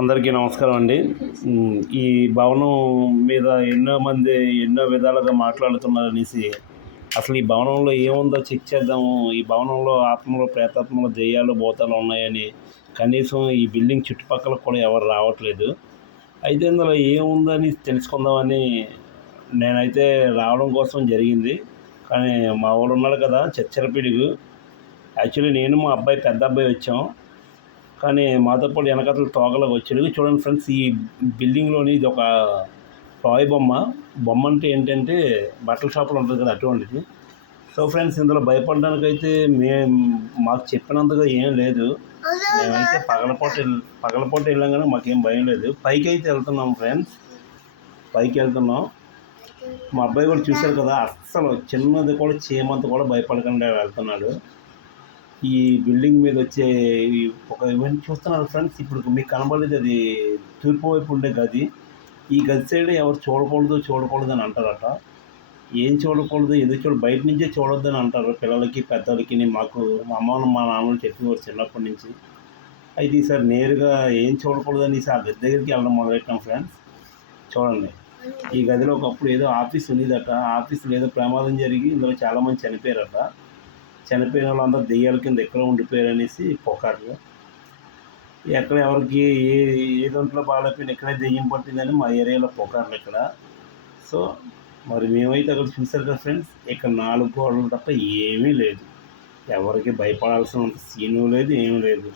అందరికీ నమస్కారం అండి. ఈ భవనం మీద ఎన్నో మంది ఎన్నో విధాలుగా మాట్లాడుతున్నారనేసి, అసలు ఈ భవనంలో ఏముందో చెక్ చేద్దాము. ఈ భవనంలో ఆత్మలు, ప్రేతాత్మలు, దెయ్యాలు, భూతాలు ఉన్నాయని కనీసం ఈ బిల్డింగ్ చుట్టుపక్కల కూడా ఎవరు రావట్లేదు. అయితే ఇందులో ఏముందని తెలుసుకుందామని నేనైతే రావడం కోసం జరిగింది. కానీ మా వాడు ఉన్నాడు కదా చచ్చరపిడుగు. యాక్చువల్లీ నేను మా అబ్బాయి పెద్ద అబ్బాయి వచ్చాం. కానీ మాతో పాటు వెనకాతల తోకలాగా వచ్చాడు. చూడండి ఫ్రెండ్స్, ఈ బిల్డింగ్‌లోని ఇది ఒక టాయ్ బొమ్మ. బొమ్మ అంటే ఏంటంటే బట్టల షాపులో ఉంటుంది కదా అటువంటిది. సో ఫ్రెండ్స్, ఇందులో భయపడడానికైతే మాకు చెప్పినంతగా ఏం లేదు. మేమైతే పగలపూట వెళ్ళాం కానీ మాకేం భయం లేదు. పైకైతే వెళ్తున్నాం ఫ్రెండ్స్, పైకి వెళ్తున్నాం. మా అబ్బాయి కూడా చూశారు కదా, అస్సలు చిన్నది కూడా చీమంత కూడా భయపడకుండా వెళ్తున్నాడు. ఈ బిల్డింగ్ మీద వచ్చే ఒక ఇవన్నీ చూస్తున్నారు ఫ్రెండ్స్. ఇప్పుడు మీకు కనబడేది అది తూర్పు వైపు ఉండే గది. ఈ గది సైడ్ ఎవరు చూడకూడదు అని అంటారట. ఏం చూడకూడదు, ఎందుకు బయట నుంచే చూడొద్దని అంటారు పిల్లలకి, పెద్దలకి. మాకు మా అమ్మ మా నాన్నలు చెప్పేవారు చిన్నప్పటి నుంచి. అయితే ఈసారి నేరుగా ఏం చూడకూడదు అనేసి ఆ గది దగ్గరికి వెళ్ళడం మొదలెట్టాం ఫ్రెండ్స్. చూడండి, ఈ గదిలో ఒకప్పుడు ఏదో ఆఫీస్ ఉండేదట. ఆఫీసులో ఏదో ప్రమాదం జరిగి ఇందులో చాలామంది చనిపోయారట. చనిపోయిన వాళ్ళందరూ దెయ్యాల కింద ఎక్కడ ఉండిపోయారు అనేసి పుకార్లు. ఎక్కడ ఎవరికి ఏ దాంట్లో బాగాలేకపోయినా ఎక్కడే దెయ్యం పట్టిందని మా ఏరియాలో పుకార్లు ఇక్కడ. సో మరి మేమైతే అక్కడ చూసారు కదా ఫ్రెండ్స్, ఇక్కడ 4 గోడలు తప్ప ఏమీ లేదు. ఎవరికి భయపడాల్సిన సీను లేదు, ఏమీ లేదు.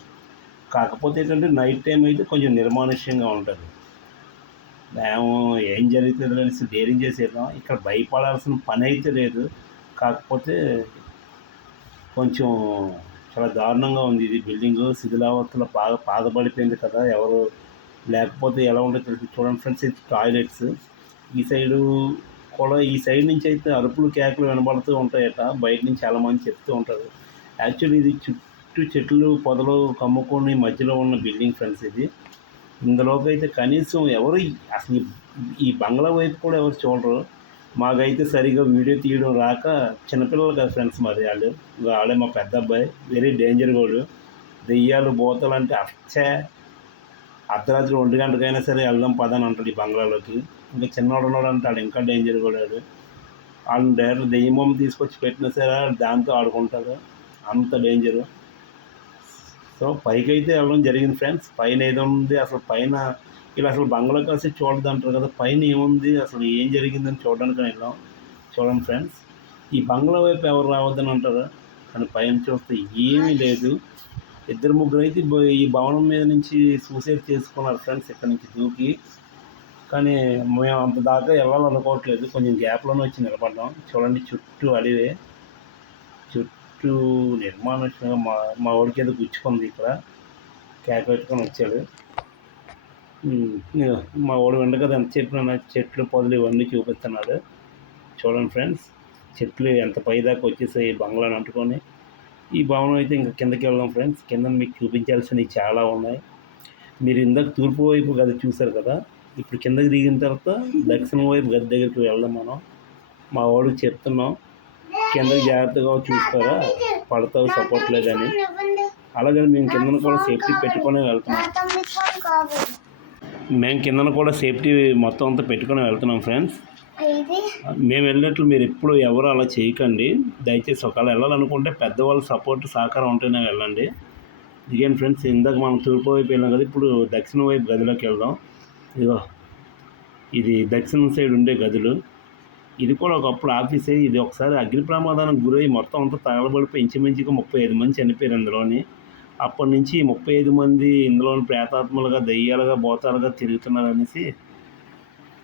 కాకపోతే ఏంటంటే నైట్ టైం అయితే కొంచెం నిర్మానుష్యంగా ఉంటుంది. మేము ఏం జరుగుతుంది అనేసి ధైర్యం చేసేద్దాం. ఇక్కడ భయపడాల్సిన పని అయితే లేదు. కాకపోతే కొంచెం చాలా దారుణంగా ఉంది. ఇది బిల్డింగు శిథిలావస్థలో బాగా పాతబడిపోయింది కదా. ఎవరు లేకపోతే ఎలా ఉంటుందో తెలిసి చూడండి ఫ్రెండ్స్. ఇది టాయిలెట్స్. ఈ సైడు కూడా, ఈ సైడ్ నుంచి అయితే అరుపులు కేకలు వినబడుతూ ఉంటాయట. బయట నుంచి చాలామంది చెప్తూ ఉంటారు. యాక్చువల్లీ ఇది చుట్టూ చెట్లు పొదలు కమ్ముకొని మధ్యలో ఉన్న బిల్డింగ్ ఫ్రెండ్స్ ఇది. ఇందులోకి అయితే కనీసం ఎవరు అసలు ఈ బంగ్లా వైపు కూడా ఎవరు చూడరు. మాకైతే సరిగ్గా వీడియో తీయడం రాక, చిన్నపిల్లలు కదా ఫ్రెండ్స్, మరి వాళ్ళే మా పెద్ద అబ్బాయి వెరీ డేంజర్ వాడు. దెయ్యాలు భూతాలు అంటే అర్ధరాత్రి 1 గంటకైనా సరే వెళ్దాం పదని అంటాడు ఈ బంగ్లాలోకి. ఇంకా చిన్నవాడు ఉన్నాడు అంటాడు, ఇంకా డేంజర్ కూడా. వాళ్ళని డైరెక్ట్ దెయ్యం బొమ్మ తీసుకొచ్చి పెట్టినా సరే దాంతో ఆడుకుంటాడు, అంత డేంజరు. సో పైకి అయితే వెళ్ళడం జరిగింది ఫ్రెండ్స్. పైన ఏదో ఉంది అసలు, పైన ఇలా అసలు బంగ్లా కలిసి చూడద్దు అంటారు కదా, పైన ఏముంది అసలు ఏం జరిగిందని చూడడానికి వెళ్ళాం. చూడండి ఫ్రెండ్స్, ఈ బంగ్లా వైపు ఎవరు రావద్దని అంటారు, కానీ పైన చూస్తే ఏమీ లేదు. 2-3 అయితే ఈ భవనం మీద నుంచి సూసైడ్ చేసుకున్నారు ఫ్రెండ్స్, ఇక్కడ నుంచి దూకి. కానీ మేము అంత దాకా వెళ్ళాలనుకోవట్లేదు, కొంచెం గ్యాప్లోనే వచ్చి నిలబడ్డాం. చూడండి, చుట్టూ అడివే, చుట్టూ నిర్మానుష్యంగా. మా వాడికి ఏదో గుచ్చుకుంది ఇక్కడ, కేక పెట్టుకొని వచ్చాడు. మా వాడు వెంట కదా ఎంత చెప్పినా చెట్లు పొదలు ఇవన్నీ చూపిస్తున్నాడు. చూడండి ఫ్రెండ్స్, చెట్లు ఎంత పైదాకా వచ్చేసాయి బంగ్లాని అంటుకొని. ఈ భవనం అయితే ఇంకా కిందకి వెళ్దాం ఫ్రెండ్స్. కింద మీకు చూపించాల్సినవి చాలా ఉన్నాయి. మీరు ఇందాక తూర్పు వైపు గది చూశారు కదా, ఇప్పుడు కిందకి దిగిన తర్వాత దక్షిణం వైపు గది దగ్గరికి వెళ్దాం మనం. మా వాడికి చెప్తున్నాం, కిందకి జాగ్రత్తగా చూసుకోరా, పడతావు సపోర్ట్ లేదని. అలాగని మేము కిందను కూడా సేఫ్టీ పెట్టుకొని వెళ్తున్నాం. సేఫ్టీ మొత్తం అంతా పెట్టుకొని వెళ్తున్నాం ఫ్రెండ్స్. మేము వెళ్ళినట్లు మీరు ఎప్పుడు ఎవరు అలా చేయకండి దయచేసి. ఒకవేళ వెళ్ళాలనుకుంటే పెద్దవాళ్ళ సపోర్ట్ సహకారం ఉంటేనే వెళ్ళండి. దిగండి ఫ్రెండ్స్. ఇందాక మనం తూర్పు వైపు వెళ్ళాం కదా, ఇప్పుడు దక్షిణ వైపు గదిలోకి వెళ్దాం. ఇదిగో, ఇది దక్షిణం సైడ్ ఉండే గదులు. ఇది కూడా ఒకప్పుడు ఆఫీసే. ఇది ఒకసారి అగ్ని ప్రమాదానికి గురై మొత్తం అంతా తగలబడిపోయి ఇంచుమించుగా 35 మంది చనిపోయారు ఇందులోని. అప్పటి నుంచి 35 మంది ఇందులోని ప్రేతాత్మలుగా, దెయ్యాలుగా, భూతాలుగా తిరుగుతున్నారనేసి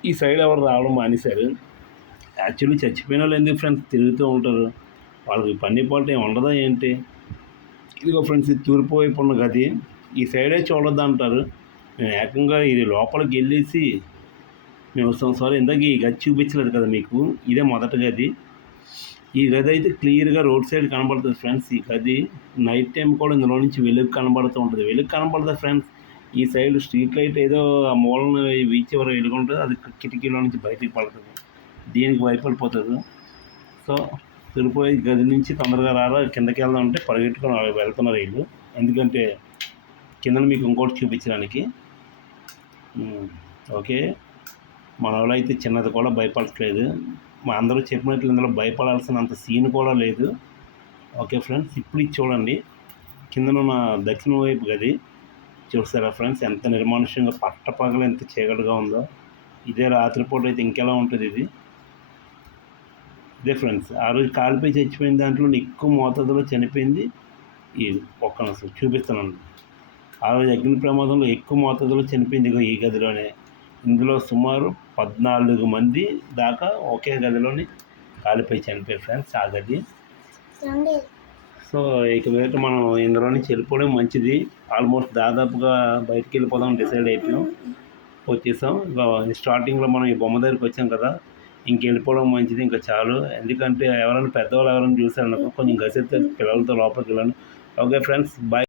ఈ సైడ్ ఎవరు రావడం మానేశారు. యాక్చువల్లీ చచ్చిపోయిన వాళ్ళు ఎందుకు ఫ్రెండ్స్ తిరుగుతూ ఉంటారు, వాళ్ళకి పని పాటు ఏమి ఉండదా ఏంటి? ఇదిగో ఫ్రెండ్స్, ఇది తూర్పు వైపు ఉన్న గది. ఈ సైడే చూడొద్దు అంటారు. మేము ఏకంగా ఇది లోపలికి వెళ్ళేసి మేము వస్తాం. సారీ, ఇందాక ఈ గది చూపించలేదు కదా మీకు, ఇదే మొదటి గది. ఈ గది అయితే క్లియర్గా రోడ్ సైడ్ కనబడుతుంది ఫ్రెండ్స్. ఈ గది నైట్ టైం కూడా ఇందులో నుంచి వెలుగు కనబడుతూ ఉంటుంది. వెలుగు కనబడుతుంది ఫ్రెండ్స్. ఈ సైడ్ స్ట్రీట్ లైట్ ఏదో ఆ మూలన వీచ్ ఎవరు వెలుగుంటుంది, అది కిటికీలో నుంచి బయటికి పడుతుంది, దీనికి భయపడిపోతుంది. సో తిరుపతి గది నుంచి తొందరగా రారా, కిందకి వెళ్దాం అంటే పరిగెట్టుకొని వెళ్తున్నారు వీళ్ళు. ఎందుకంటే కింద మీకు ఇంకోటి చూపించడానికి. ఓకే. మనోళ్ళు అయితే చిన్నది కూడా భయపడట్లేదు. మా అందరూ చెప్పినట్లు ఇందులో భయపడాల్సినంత సీన్ కూడా లేదు. ఓకే ఫ్రెండ్స్, ఇప్పుడు ఇది చూడండి. కిందనున్న దక్షిణం వైపు గది చూసారా ఫ్రెండ్స్, ఎంత నిర్మానుష్యంగా పట్టపగలు ఎంత చీకటిగా ఉందో. ఇదే రాత్రిపూట అయితే ఇంకెలా ఉంటుంది ఇది. ఇదే ఫ్రెండ్స్, ఆ రోజు కాలిపోయి చచ్చిపోయిన దాంట్లో ఎక్కువ మోతాదులో చనిపోయింది ఈ ఒక్క నిమిషం చూపిస్తున్నాను. ఆ రోజు అగ్ని ప్రమాదంలో ఎక్కువ మోతాదులో చనిపోయింది ఈ గదిలోనే. ఇందులో సుమారు 14 మంది దాకా ఒకే గదిలోని కాలిపోయి చనిపోయారు ఫ్రెండ్స్ ఆ గది. సో ఇక మీద మనం ఇందులో నుంచి వెళ్ళిపోవడం మంచిది. ఆల్మోస్ట్ దాదాపుగా బయటికి వెళ్ళిపోదాం డిసైడ్ అయిపోయాం, వచ్చేసాం. ఇంకా స్టార్టింగ్లో మనం ఈ బొమ్మ దగ్గరికి వచ్చాం కదా, ఇంకెళ్ళిపోవడం మంచిది ఇంకా చాలు. ఎందుకంటే ఎవరైనా పెద్దవాళ్ళు ఎవరైనా చూసారనుకో కొంచెం గసెత్తే పిల్లలతో లోపలికి వెళ్ళండి. Okay friends, bye.